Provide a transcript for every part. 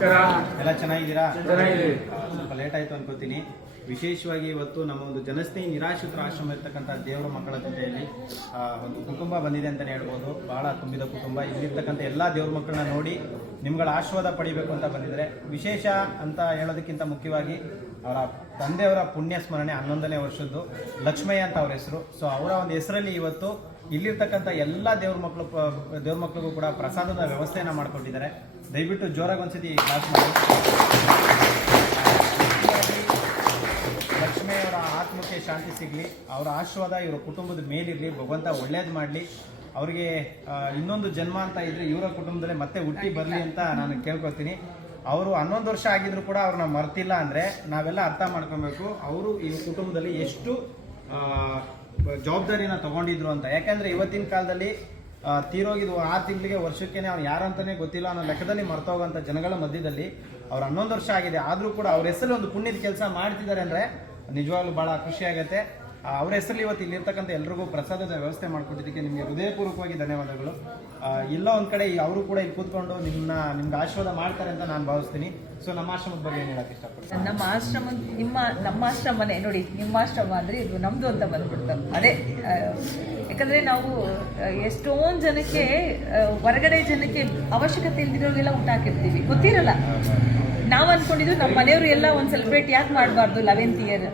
ಎಲ್ಲ ಚೆನ್ನಾಗಿದ್ದೀರಾ? ಚೆನ್ನಾಗಿದೆ. ಸ್ವಲ್ಪ ಲೇಟ್ ಆಯ್ತು ಅನ್ಕೋತೀನಿ. ವಿಶೇಷವಾಗಿ ಇವತ್ತು ನಮ್ಮ ಒಂದು ಜನಸ್ನೇಹಿ ನಿರಾಶ್ರಿತರ ಆಶ್ರಮ ಇರ್ತಕ್ಕಂಥ ದೇವರ ಮಕ್ಕಳ ಜೊತೆಯಲ್ಲಿ ಆ, ಒಂದು ಕುಟುಂಬ ಬಂದಿದೆ ಅಂತಲೇ ಹೇಳ್ಬೋದು. ಬಹಳ ತುಂಬಿದ ಕುಟುಂಬ. ಇಲ್ಲಿರ್ತಕ್ಕಂಥ ಎಲ್ಲ ದೇವ್ರ ಮಕ್ಕಳನ್ನ ನೋಡಿ ನಿಮ್ಗಳ ಆಶೀರ್ವಾದ ಪಡಿಬೇಕು ಅಂತ ಬಂದಿದ್ದಾರೆ. ವಿಶೇಷ ಅಂತ ಹೇಳೋದಕ್ಕಿಂತ ಮುಖ್ಯವಾಗಿ ಅವರ ತಂದೆಯವರ ಪುಣ್ಯ ಸ್ಮರಣೆ ಹನ್ನೊಂದನೇ ವರ್ಷದ್ದು. ಲಕ್ಷ್ಮಯ್ಯ ಅಂತ ಅವ್ರ ಹೆಸರು. ಸೊ ಅವರ ಒಂದು ಹೆಸರಲ್ಲಿ ಇವತ್ತು ಇಲ್ಲಿರ್ತಕ್ಕಂಥ ಎಲ್ಲ ದೇವ್ರ ಮಕ್ಕಳು ದೇವ್ರ ಮಕ್ಕಳಿಗೂ ಕೂಡ ಪ್ರಸಾದದ ವ್ಯವಸ್ಥೆಯನ್ನು ಮಾಡ್ಕೊಟ್ಟಿದ್ದಾರೆ. ದಯವಿಟ್ಟು ಜೋರಾಗಿ ಒಂದ್ಸತಿ ಕ್ಲಾಸ್ ಮಾಡಿ. ಲಕ್ಷ್ಮಿಯವರ ಆತ್ಮಕ್ಕೆ ಶಾಂತಿ ಸಿಗಲಿ. ಅವರ ಆಶೀರ್ವಾದ ಇವರ ಕುಟುಂಬದ ಮೇಲಿರಲಿ. ಭಗವಂತ ಒಳ್ಳೇದು ಮಾಡಲಿ. ಅವರಿಗೆ ಇನ್ನೊಂದು ಜನ್ಮ ಅಂತ ಇದ್ರೆ ಇವರ ಕುಟುಂಬದಲ್ಲೇ ಮತ್ತೆ ಹುಟ್ಟಿ ಬರಲಿ ಅಂತ ನಾನು ಕೇಳ್ಕೊತೀನಿ ಅವರು ಹನ್ನೊಂದು ವರ್ಷ ಆಗಿದ್ರು ಕೂಡ ಅವ್ರನ್ನ ಮರ್ತಿಲ್ಲ ಅಂದರೆ ನಾವೆಲ್ಲ ಅರ್ಥ ಮಾಡ್ಕೊಬೇಕು. ಅವರು ಈ ಕುಟುಂಬದಲ್ಲಿ ಎಷ್ಟು ಜವಾಬ್ದಾರಿನ ತಗೊಂಡಿದ್ರು ಅಂತ. ಯಾಕಂದ್ರೆ ಇವತ್ತಿನ ಕಾಲದಲ್ಲಿ ತೀರೋಗಿದ್ದು ಆರು ತಿಂಗಳಿಗೆ ವರ್ಷಕ್ಕೇ ಅವ್ನು ಯಾರಂತಾನೆ ಗೊತ್ತಿಲ್ಲ ಅನ್ನೋ ಲೆಕ್ಕದಲ್ಲಿ ಮರ್ತೋಗಂತ ಜನಗಳ ಮಧ್ಯದಲ್ಲಿ ಅವ್ರು ಹನ್ನೊಂದು ವರ್ಷ ಆಗಿದೆ. ಆದರೂ ಕೂಡ ಅವ್ರ ಹೆಸರಲ್ಲಿ ಒಂದು ಪುಣ್ಯದ ಕೆಲಸ ಮಾಡ್ತಿದ್ದಾರೆ ಅಂದರೆ ನಿಜವಾಗ್ಲೂ ಭಾಳ ಖುಷಿ ಆಗುತ್ತೆ. ಅವ್ರ ಹೆಸರಲ್ಲಿ ಇವತ್ತು ಇಲ್ಲಿರ್ತಕ್ಕಂಥ ಎಲ್ರಿಗೂ ಪ್ರಸಾದದ ವ್ಯವಸ್ಥೆ ಮಾಡ್ಕೊಟ್ಟಿದ್ದಕ್ಕೆ ನಿಮಗೆ ಹೃದಯಪೂರ್ವಕವಾಗಿ ಧನ್ಯವಾದಗಳು. ಎಲ್ಲ ಒಂದು ಕಡೆ ಅವರು ಕೂಡ ಇಲ್ಲಿ ಕೂತ್ಕೊಂಡು ನಿಮ್ಮನ್ನ ನಿಮ್ಗೆ ಆಶೀರ್ವಾದ ಮಾಡ್ತಾರೆ ಅಂತ ನಾನು ಭಾವಿಸ್ತೀನಿ. ಸೊ ನಮ್ಮ ಆಶ್ರಮದ ಬಗ್ಗೆ ಏನು ಹೇಳಕ್ಕೆ ಇಷ್ಟಪಡ್ತೀನಿ ನಮ್ಮ ಆಶ್ರಮ ನಿಮ್ಮ ನಮ್ಮ ಆಶ್ರಮನೇ ನೋಡಿ ನಿಮ್ಮ ಆಶ್ರಮ ಅಂದ್ರೆ ಇದು ನಮ್ದು ಅಂತ ಬಂದ್ಬಿಡ್ತಾರೆ ಅದೇ ಯಾಕಂದ್ರೆ ನಾವು ಎಷ್ಟೊಂದು ಜನಕ್ಕೆ ಹೊರಗಡೆ ಜನಕ್ಕೆ ಅವಶ್ಯಕತೆ ಇಲ್ದಿರೋರಿಗೆಲ್ಲ ಊಟ ಹಾಕಿರ್ತೀವಿ. ಗೊತ್ತಿರಲ್ಲ? ನಾವು ಅನ್ಕೊಂಡಿದ್ದು ನಮ್ಮ ಮನೆಯವರು ಎಲ್ಲ ಒಂದು ಸೆಲೆಬ್ರೇಟ್ ಯಾಕೆ ಮಾಡಬಾರ್ದು? ಲೆವೆಂತ್ ಇಯರ್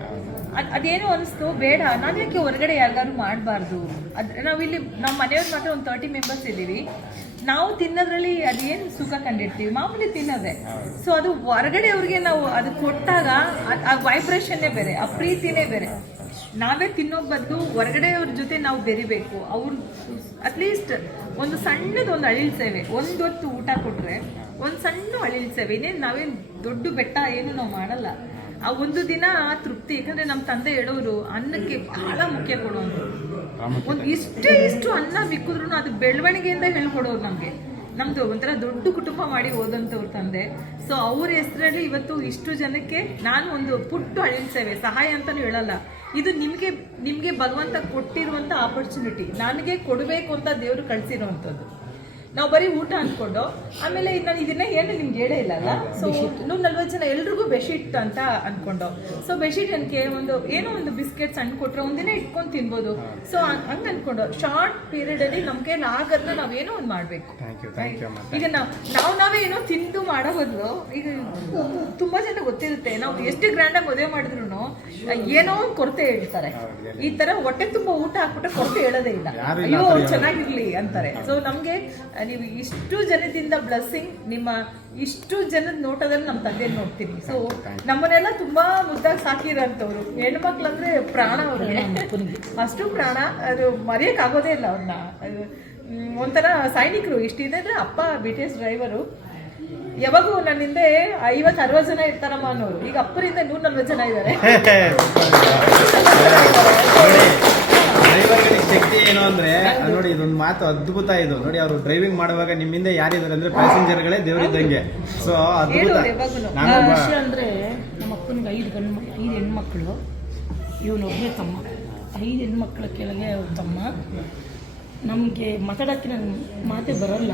ಅದೇನೋ ಅನಿಸ್ತು. ಬೇಡ. ನಾನು ಯಾಕೆ ಹೊರಗಡೆ ಯಾರಿಗಾರು ಮಾಡಬಾರ್ದು? ನಾವು ನಾವಿಲ್ಲಿ ನಮ್ಮ ಮನೆಯವ್ರು ಮಾತ್ರ ಒಂದು ತರ್ಟಿ ಮೆಂಬರ್ಸ್ ಇದ್ದೀವಿ. ನಾವು ತಿನ್ನೋದ್ರಲ್ಲಿ ಅದೇನು ಸುಖ ಕಂಡಿರ್ತೀವಿ. ಮಾಮೂಲಿ ತಿನ್ನೋದೇ. ಸೊ ಅದು ಹೊರಗಡೆ ಅವ್ರಿಗೆ ನಾವು ಅದು ಕೊಟ್ಟಾಗ ಆ- ವೈಬ್ರೇಷನ್ನೇ ಬೇರೆ, ಆ ಪ್ರೀತಿನೇ ಬೇರೆ. ನಾವೇ ತಿನ್ನೋ ಬದಲು ಹೊರಗಡೆ ಅವ್ರ ಜೊತೆ ನಾವು ಬೆರಿಬೇಕು. ಅವ್ರ ಅಟ್ಲೀಸ್ಟ್ ಒಂದು ಸಣ್ಣದೊಂದು ಅಳಿಲ್ ಸೇವೆ ಒಂದೊತ್ತು ಊಟ ಕೊಟ್ಟರೆ ಒಂದು ಸಣ್ಣ ಅಳಿಲ್ ಸೇವೆ. ಇನ್ನೇನು ನಾವೇನು ದೊಡ್ಡ ಬೆಟ್ಟ ಏನು ನಾವು ಮಾಡಲ್ಲ. ಆ ಒಂದು ದಿನ ತೃಪ್ತಿ. ಯಾಕಂದ್ರೆ ನಮ್ಮ ತಂದೆ ಹೇಳೋರು, ಅನ್ನಕ್ಕೆ ಬಹಳ ಮುಖ್ಯ ಕೊಡೋರು ಒಂದು ಇಷ್ಟೇ ಇಷ್ಟು ಅನ್ನ ಮಿಕ್ಕಿದ್ರು ಅದು ಬೆಳವಣಿಗೆಯಿಂದ ಹೇಳ್ಕೊಡೋರು ನಮಗೆ. ನಮ್ದು ಒಂಥರ ದೊಡ್ಡ ಕುಟುಂಬ ಮಾಡಿ ಓದಂಥವ್ರ ತಂದೆ. ಸೊ ಅವ್ರ ಹೆಸರಲ್ಲಿ ಇವತ್ತು ಇಷ್ಟು ಜನಕ್ಕೆ ನಾನು ಒಂದು ಪುಟ್ಟು ಅಳಿಲ್ ಸೇವೆ, ಸಹಾಯ ಅಂತಾನು ಹೇಳಲ್ಲ. ಇದು ನಿಮಗೆ ನಿಮಗೆ ಭಗವಂತ ಕೊಟ್ಟಿರುವಂಥ ಆಪರ್ಚುನಿಟಿ ನನಗೆ ಕೊಡಬೇಕು ಅಂತ ದೇವರು ಕಳಿಸಿರುವಂಥದ್ದು ನಾವು ಬರೀ ಊಟ ಅಂದ್ಕೊಂಡು ಆಮೇಲೆ ನಾನು ಇದನ್ನ ಏನು ನಿಮ್ಗೆ ಹೇಳೇ ಇಲ್ಲ ಅಲ್ಲ? ಸೊ ನೂರ ನಲ್ವತ್ತು ಜನ ಎಲ್ರಿಗೂ ಬೆಡ್ಶೀಟ್ ಅಂತ ಅನ್ಕೊಂಡು. ಸೊ ಬೆಡ್ಶೀಟ್ ಅನ್ಕೆ ಒಂದು ಏನೋ ಒಂದು ಬಿಸ್ಕೆಟ್ ಸಣ್ಣ ಕೊಟ್ರೆ ಒಂದಿನ ಇಟ್ಕೊಂಡು ತಿನ್ಬೋದು. ಸೊ ಹಂಗೆ ಅನ್ಕೊಂಡು ಶಾರ್ಟ್ ಪೀರಿಯಡ್ ಅಲ್ಲಿ ನಮ್ಗೆ ಕೈಲಿ ಆಗೋದನ್ನ ನಾವೇನೋ ಒಂದು ಮಾಡ್ಬೇಕು. ಈಗ ನಾವು ನಾವು ನಾವೇ ಏನೋ ತಿಂದು ಮಾಡೋ ಬದಲು ಈಗ ತುಂಬಾ ಜನ ಗೊತ್ತಿರುತ್ತೆ. ನಾವು ಎಷ್ಟು ಗ್ರ್ಯಾಂಡ್ ಆಗಿ ಮದುವೆ ಮಾಡಿದ್ರು ಏನೋ ಒಂದು ಕೊರತೆ ಹೇಳ್ತಾರೆ. ಈ ತರ ಹೊಟ್ಟೆ ತುಂಬಾ ಊಟ ಹಾಕ್ಬಿಟ್ರೆ ಕೊರತೆ ಹೇಳೋದೇ ಇಲ್ಲ. ಅಯ್ಯೋ ಚೆನ್ನಾಗಿರ್ಲಿ ಅಂತಾರೆ. ಸೊ ನಮ್ಗೆ ನೀವು ಇಷ್ಟು ಜನದಿಂದ ಬ್ಲೆಸ್ಸಿಂಗ್ ನಿಮ್ಮ ಇಷ್ಟು ಜನದ ನೋಟದಲ್ಲಿ ನಮ್ಮ ತಂದೆ ನೋಡ್ತೀನಿ. ಸೊ ನಮ್ಮನ್ನೆಲ್ಲ ತುಂಬಾ ಮುದ್ದಾಗಿ ಸಾಕಿರೋಂಥವ್ರು ಹೆಣ್ಮಕ್ಳು ಅಂದ್ರೆ ಪ್ರಾಣ ಅವ್ರಿಗೆ. ಅಷ್ಟು ಪ್ರಾಣ ಅದು ಮರೆಯಕ್ ಆಗೋದೇ ಇಲ್ಲ ಅವ್ರನ್ನ ಒಂಥರ ಸೈನಿಕರು. ಇಷ್ಟಿದೆ ಅಂದ್ರೆ ಅಪ್ಪ ಬಿ ಟಿ ಎಸ್ ಡ್ರೈವರು ಯಾವಾಗೂ ನನ್ನ ಹಿಂದೆ ಐವತ್ತು ಅರವತ್ತು ಜನ ಇರ್ತಾರಮ್ಮ ಅನ್ನೋರು. ಈಗ ಅಪ್ಪರಿಂದ ನೂರ ನಲ್ವತ್ತು ಜನ ಇದ್ದಾರೆ. ಶಕ್ತಿ ಏನು ಅಂದ್ರೆ ನೋಡಿ ಇದೊಂದು ಮಾತು ಅದ್ಭುತ ಇದು. ನೋಡಿ ಅವರು ಡ್ರೈವಿಂಗ್ ಮಾಡುವಾಗ ನಿಮ್ಮಿಂದ ಯಾರಿದ್ದಾರೆ ಅಂದ್ರೆ ಪ್ಯಾಸೆಂಜರ್ಗಳೇ ದೇವರಿದ್ದಂಗೆ. ಸೊ ಅದ್ಭುತ. ನಾನು ಅಂದರೆ ನಮ್ಮ ಅಪ್ಪನಿಗೆ ಐದು ಗಂಡು ಐದು ಹೆಣ್ಮಕ್ಳು. ಇವನೊಬ್ಬನೇ ತಮ್ಮ. ಐದು ಹೆಣ್ಮಕ್ಳ ಕೆಳಗೆ ಅವ್ರ ತಮ್ಮ. ನಮಗೆ ಮಾತಾಡೋಕ್ಕೆ ನನ್ನ ಮಾತೇ ಬರಲ್ಲ.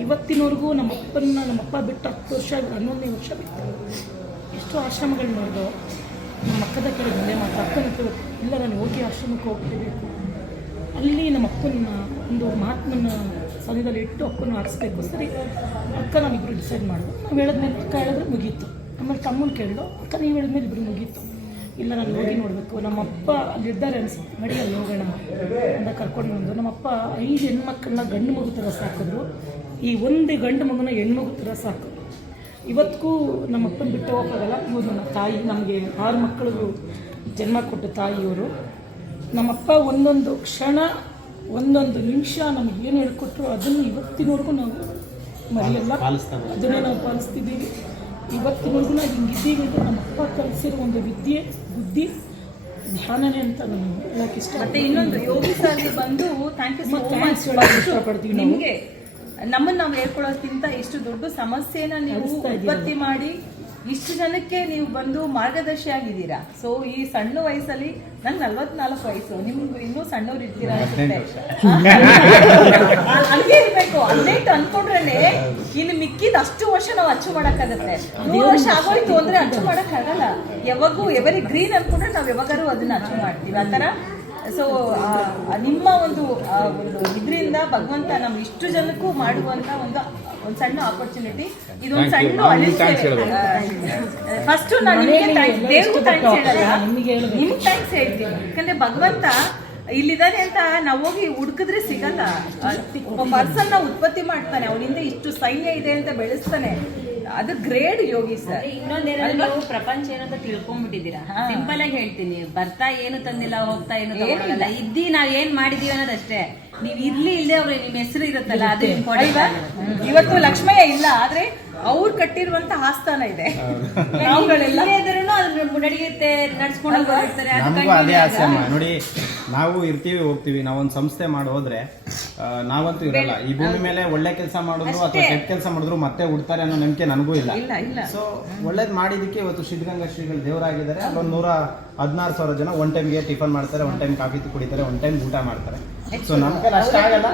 ಇವತ್ತಿನವರೆಗೂ ನಮ್ಮ ಅಪ್ಪನ ನಮ್ಮ ಅಪ್ಪ ಬಿಟ್ಟು ಹತ್ತು ವರ್ಷ ಹನ್ನೊಂದನೇ ವರ್ಷ ಬಿಟ್ಟು. ಎಷ್ಟೋ ಆಶ್ರಮಗಳು ನೋಡಿದೋ. ನಮ್ಮ ಅಕ್ಕದ ಕಡೆ ಬಂದೆ ಮಾತು ಅಕ್ಕನ ಇಲ್ಲ ನಾನು ಹೋಗಿ ಆಶ್ರಮಕ್ಕೆ ಹೋಗ್ತಿರ್ಬೇಕು. ಅಲ್ಲಿ ನಮ್ಮ ಅಕ್ಕನ ಒಂದು ಮಹಾತ್ಮನ ಸನ್ನಿಧದಲ್ಲಿ ಇಟ್ಟು ಅಪ್ಪನ ಆರಿಸ್ಬೇಕು. ಸರಿ, ಅಕ್ಕ ನಾವಿಬ್ಬರು ಡಿಸೈಡ್ ಮಾಡಿದ್ರು ನಾವು ಹೇಳಿದ್ಮೇಲೆ ಅಕ್ಕ ಹೇಳಿದ್ರೆ ಮುಗೀತು. ಆಮೇಲೆ ತಮ್ಮನ ಕೇಳಿದ್ರು ಅಕ್ಕ, ನೀವು ಹೇಳಿದ್ಮೇಲೆ ಇಬ್ಬರು ಮುಗೀತು. ಇಲ್ಲ, ನಾನು ಹೋಗಿ ನೋಡಬೇಕು. ನಮ್ಮಪ್ಪ ಅಲ್ಲಿದ್ದಾರೆ ಅನಿಸುತ್ತೆ. ಮಡಿ ಅಲ್ಲಿ ಹೋಗೋಣ ಅಂತ ಕರ್ಕೊಂಡು ಬಂದು ನಮ್ಮಪ್ಪ ಐದು ಹೆಣ್ಮಕ್ಳನ್ನ ಗಂಡು ಮಗು ಥರ ಸಾಕಿದ್ರು. ಈ ಒಂದು ಗಂಡು ಮಗುನ ಹೆಣ್ಮಗು ಥರ ಸಾಕು. ಇವತ್ತಿಗೂ ನಮ್ಮಪ್ಪನ ಬಿಟ್ಟು ಹೋಗೋಕ್ಕಾಗಲ್ಲ. ಹೌದು ನಮ್ಮ ತಾಯಿ, ನಮಗೆ ಆರು ಮಕ್ಕಳಿಗೂ ಜನ್ಮ ಕೊಟ್ಟ ತಾಯಿಯವರು. ನಮ್ಮಪ್ಪ ಒಂದೊಂದು ಕ್ಷಣ ಒಂದೊಂದು ನಿಮಿಷ ನಮ್ಗೆ ಏನು ಹೇಳ್ಕೊಟ್ರು ಅದನ್ನು ಇವತ್ತಿನವರೆಗೂ ನಾವು ಮರೆಯಲ್ಲ. ಅದನ್ನೇ ನಾವು ಪಾಲಿಸ್ತಿದ್ದೀವಿ. ಇವತ್ತಿನವರೆಗೂ ನಾವು ಹಿಂಗಿದ್ದೀವಿ ಅಂತ ನಮ್ಮಪ್ಪ ಕಲಿಸಿರೋ ಒಂದು ವಿದ್ಯೆ ಬುದ್ಧಿ ಧ್ಯಾನನೇ ಅಂತ ನಾನು ಹೇಳಕ್ಕೆ ಇಷ್ಟ ಮತ್ತೆ ಇನ್ನೊಂದು ಯೋಗಿ ಸರ್ ಬಂದು ಥ್ಯಾಂಕ್ ಯು ಸೋ ಮತ್ತೆ ಮಚ್ thanks ಹೇಳೋಕೆ ಇಷ್ಟಪಡ್ತೀವಿ ನಿಮಗೆ ನಮ್ಮನ್ನು ನಾವು ಹೇಳ್ಕೊಳ್ಳೋದಕ್ಕಿಂತ ಇಷ್ಟು ದೊಡ್ಡ ಸಮಸ್ಯೆನ ನೀವು ಉತ್ಪತ್ತಿ ಮಾಡಿ ಇಷ್ಟು ಜನಕ್ಕೆ ನೀವು ಬಂದು ಮಾರ್ಗದರ್ಶಿ ಆಗಿದ್ದೀರಾ? ಸೊ ಈ ಸಣ್ಣ ವಯಸ್ಸಲ್ಲಿ ನಂಗೆ ನಲ್ವತ್ನಾಲ್ಕು ವಯಸ್ಸು. ನಿಮ್ಗೆ ಇನ್ನೂ ಸಣ್ಣವ್ರು ಇರ್ತೀರಾ ಅನ್ಸುತ್ತೆ. ಇರ್ಬೇಕು. ಹದಿನೆಂಟು ಅನ್ಕೊಂಡ್ರೆ ಇನ್ನು ಮಿಕ್ಕಿದ ಅಷ್ಟು ವರ್ಷ ನಾವು ಅಚ್ಚು ಮಾಡಕ್ಕಾಗತ್ತೆ. ನೂರು ವರ್ಷ ಆಗೋಯ್ತು ಅಂದ್ರೆ ಅಚ್ಚು ಮಾಡಕ್ಕಾಗಲ್ಲ. ಯಾವಾಗೂ ಎವರಿ ಗ್ರೀನ್ ಅನ್ಕೊಂಡ್ರೆ ನಾವು ಯಾವಾಗಾರು ಅದನ್ನ ಅಚ್ಚು ಮಾಡ್ತೀವಿ. ಆ ಥರ ಸೊ ನಿಮ್ಮ ಒಂದು ಒಂದು ಇದರಿಂದ ಭಗವಂತ ನಮ್ ಇಷ್ಟು ಜನಕ್ಕೂ ಮಾಡುವಂತ ಒಂದು ಒಂದು ಸಣ್ಣ ಆಪರ್ಚುನಿಟಿ ಇದೊಂದು ಸಣ್ಣ ಫಸ್ಟ್ ನಾನು ನಿಮಗೆ ಥ್ಯಾಂಕ್ಸ್ ಹೇಳಲ್ಲ ನಿಮ್ ಥ್ಯಾಂಕ್ಸ್ ಹೇಳ್ತೀನಿ. ಯಾಕಂದ್ರೆ ಭಗವಂತ ಇಲ್ಲಿದ್ದಾನೆ ಅಂತ ನಾವು ಹೋಗಿ ಹುಡುಕಿದ್ರೆ ಸಿಗಲ್ಲ. ಒಬ್ಬ ಪರ್ಸನ್ ಉತ್ಪತ್ತಿ ಮಾಡ್ತಾನೆ. ಅವನಿಂದ ಇಷ್ಟು ಸೈನ್ಯ ಇದೆ ಅಂತ ಬೆಳೆಸ್ತಾನೆ. ಅದು ಗ್ರೇಡ್ ಯೋಗಿ ಸರ್. ಇನ್ನೊಂದೇನೋ ನೀವು ಪ್ರಪಂಚ ಏನಂತ ತಿಳ್ಕೊಂಡ್ಬಿಟ್ಟಿದ್ದೀರಾ? ಸಿಂಪಲ್ ಆಗಿ ಹೇಳ್ತೀನಿ ಬರ್ತಾ ಏನು ತಂದಿಲ್ಲ ಹೋಗ್ತಾ ಏನು ತಗೊಳಲ್ಲ. ಇದ್ದಿ ನಾವ್ ಏನ್ ಮಾಡಿದೀವಿ ಅನ್ನೋದಷ್ಟೇ. ನೀವ್ ಇರ್ಲಿ ಇಲ್ಲದೆ ಅವ್ರೆ ನಿಮ್ ಹೆಸರು ಇರುತ್ತಲ್ಲ ಅದು ಇಂಪಾರ್ಟೆಂಟ್ ಇವತ್ತು ಲಕ್ಷ್ಮಯ್ಯ ಇಲ್ಲ ಆದ್ರೆ ಅವ್ರು ಕಟ್ಟಿರುವಂತ ಆಸ್ಥಾನ ಇದೆ. ನಾವುಗಳೆಲ್ಲ ನಡೆಯುತ್ತೆ ನಡ್ಸ್ಕೊಂಡು ಹೋಗಿರ್ತಾರೆ ನಮಗೂ ಅದೇ ಆಸೆ ಅಮ್ಮ. ನೋಡಿ ನಾವು ಇರ್ತೀವಿ ಹೋಗ್ತೀವಿ. ನಾವೊಂದು ಸಂಸ್ಥೆ ಮಾಡಿ ಹೋದ್ರೆ ಆ, ನಾವಂತೂ ಇರಲ್ಲ. ಈ ಭೂಮಿ ಮೇಲೆ ಒಳ್ಳೆ ಕೆಲಸ ಮಾಡಿದ್ರು ಅಥವಾ ಕೆಟ್ಟ ಕೆಲಸ ಮಾಡಿದ್ರು ಮತ್ತೆ ಹುಡ್ತಾರೆ ಅನ್ನೋ ನಂಬಿಕೆ ನನಗೂ ಇಲ್ಲ. ಸೊ ಒಳ್ಳೇದ್ ಮಾಡಿದಕ್ಕೆ ಇವತ್ತು ಸಿದ್ಧಗಂಗಾ ಶ್ರೀಗಳು ದೇವರಾಗಿದ್ದಾರೆ. ಅಲ್ಲೊಂದು ನೂರ ಹದಿನಾರು ಸಾವಿರ ಜನ ಒನ್ ಟೈಮ್ಗೆ ಟಿಫನ್ ಮಾಡ್ತಾರೆ ಒನ್ ಟೈಮ್ ಕಾಫಿ ಕುಡಿತಾರೆ ಒನ್ ಟೈಮ್ ಊಟ ಮಾಡ್ತಾರೆ. ಸೊ ನಮ್ ಕೈಲಿ ಅಷ್ಟಾಗಲ್ಲ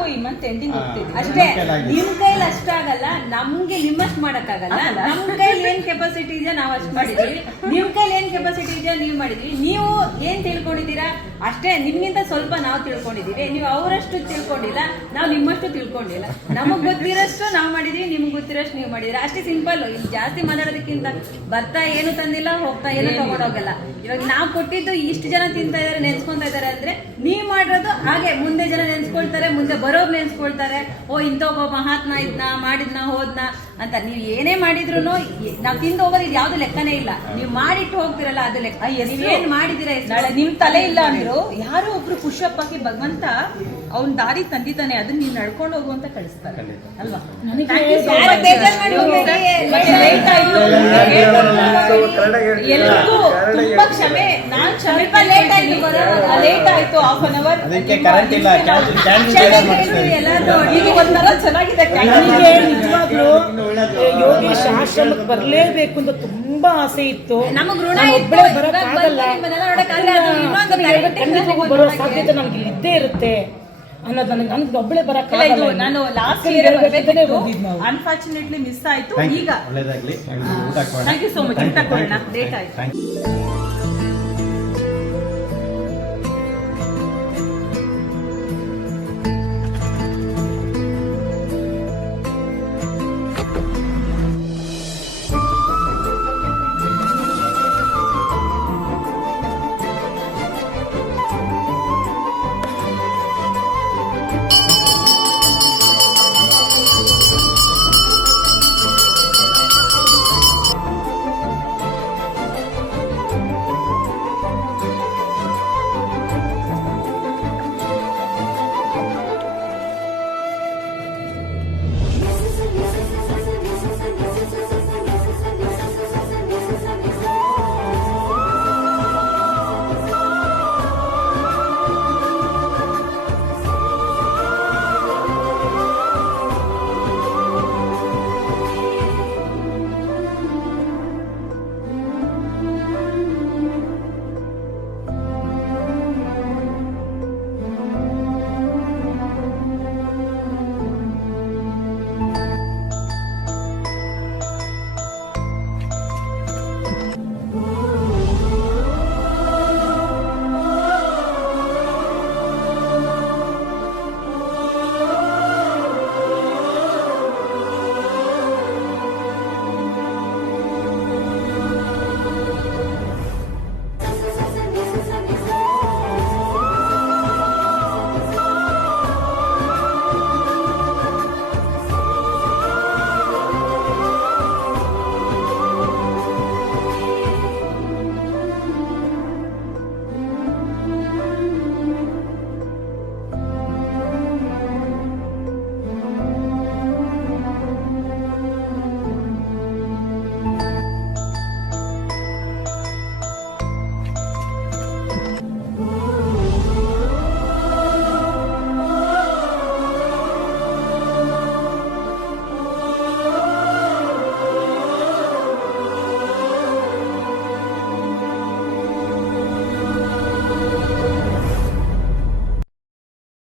ಅಷ್ಟೇ. ನಿಮ್ ಕೈಲಿ ಅಷ್ಟಾಗಲ್ಲ ನಮ್ಗೆ ನಿಮ್ಮಷ್ಟು ಮಾಡಕ್ಕಾಗಲ್ಲ. ನಮ್ ಕೈಲಿ ಏನ್ ಕೆಪಾಸಿಟಿ ಇದೆಯಾ ನಾವ್ ಅಷ್ಟು ಮಾಡಿದ್ವಿ. ನಿಮ್ ಕೈಲಿ ಏನ್ ಕೆಪಾಸಿಟಿ ಇದೆಯಾ ನೀವ್ ಮಾಡಿದ್ವಿ. ನೀವು ಏನ್ ತಿಳ್ಕೊಂಡಿದ್ದೀರಾ? ಅಷ್ಟೇ ನಿಮ್ಗಿಂತ ಸ್ವಲ್ಪ ನಾವು ತಿಳ್ಕೊಂಡಿದೀವಿ ನೀವು ಅವರಷ್ಟು ತಿಳ್ಕೊಂಡಿಲ್ಲ ನಾವು ನಿಮ್ಮಷ್ಟು ತಿಳ್ಕೊಂಡಿಲ್ಲ. ನಮಗ್ ಗೊತ್ತಿರೋಷ್ಟು ನಾವು ಮಾಡಿದೀವಿ ನಿಮ್ಗೆ ಗೊತ್ತಿರೋಷ್ಟು ನೀವು ಮಾಡಿದಿರ. ಅಷ್ಟೇ ಸಿಂಪಲ್ ಇಲ್ಲಿ ಜಾಸ್ತಿ ಮಾತಾಡೋದಕ್ಕಿಂತ ಬರ್ತಾ ಏನು ತಂದಿಲ್ಲ ಹೋಗ್ತಾ ಏನು ತಗೊಂಡೋಗಲ್ಲ ಇವಾಗ ನಾವು ಕೊಟ್ಟಿದ್ದು ಇಷ್ಟು ಜನ ತಿಂತಾ ಇದಾರೆ ನೆನ್ಸ್ಕೊಂತ ಇದಾರೆ ಅಂದ್ರೆ ನೀವ್ ಮಾಡಿರೋದು ಹಾಗೆ. ಮುಂದೆ ಜನ ನೆನ್ಸ್ಕೊಳ್ತಾರೆ ಮುಂದೆ ಬರೋರ್ ನೆನ್ಸ್ಕೊಳ್ತಾರೆ. ಓ ಇಂಥ ಒಬ್ಬ ಮಹಾತ್ಮ ಇದ್ನ ಮಾಡಿದ್ನ ಹೋದ್ನ ಅಂತ. ನೀವ್ ಏನೇ ಮಾಡಿದ್ರು ನಾವ್ ತಿಂದು ಹೋಗೋದು ಇದು ಯಾವ್ದು ಲೆಕ್ಕನೇ ಇಲ್ಲ. ನೀವ್ ಮಾಡಿಟ್ಟು ಹೋಗ್ತಿರಲ್ಲ ಅದು ಲೆಕ್ಕ. ಏನ್ ಮಾಡಿದಿರ ನಾಳೆ ನಿಮ್ ತಲೆ ಇಲ್ಲ ಅಂದ್ರು ಯಾರೋ ಒಬ್ರು ಪುಷಪ್ ಆಗಿ ಭಗವಂತ ಅವ್ನ ದಾರಿ ತಂದಿದ್ದಾನೆ ಅದನ್ನ ನೀವು ನಡ್ಕೊಂಡು ಹೋಗು ಅಂತ ಕಳಿಸ್ತಾರೆ. ಅಲ್ವಾ. ಎಲ್ರಿಗೂ ತುಂಬಾ ಕ್ಷಮೆ. ನಾನ್ ಆಯ್ತು. ಲೇಟ್ ಆಯ್ತು ಹಾಫ್ ಅನ್ ಅವರ್ ಇದು ಒಂಥರ ಚೆನ್ನಾಗಿದೆ ನನಗೆ ನಿಜವಾಗ್ಲೂ ಯೋಗೇಶ್ ಆಶ್ರಮಕ್ಕೆ ಬರಲೇಬೇಕು ಅಂತ ತುಂಬಾ ಆಸೆ ಇತ್ತು. ನಮಗ್ ಋಣ. ಒಬ್ಬಳೇ ಬರೋಕ್ಕಾಗಲ್ಲ. ಖಂಡಿತವಾಗ್ಲೂ ಬರೋ ಸಾಧ್ಯತೆ ನನಗೆ ಇಲ್ಲಿ ಇದ್ದೇ ಇರುತ್ತೆ ಅನ್ನೋದು ನನಗೆ ನನ್ಗೆ ಒಬ್ಬಳೇ ಇಲ್ಲ, ಇದು ನಾನು ಲಾಸ್ಟ್ ಇಯರ್ ಅನ್ಫಾರ್ಚುನೇಟ್ಲಿ ಮಿಸ್ ಆಯ್ತು. ಥ್ಯಾಂಕ್ ಈಗ ಯು ಒಳ್ಳೇದಾಗ್ಲಿ. ಮಚ್ ಊಟ ಕೊಡೋಣ. ಲೇಟ್ ಆಯ್ತು. ಥ್ಯಾಂಕ್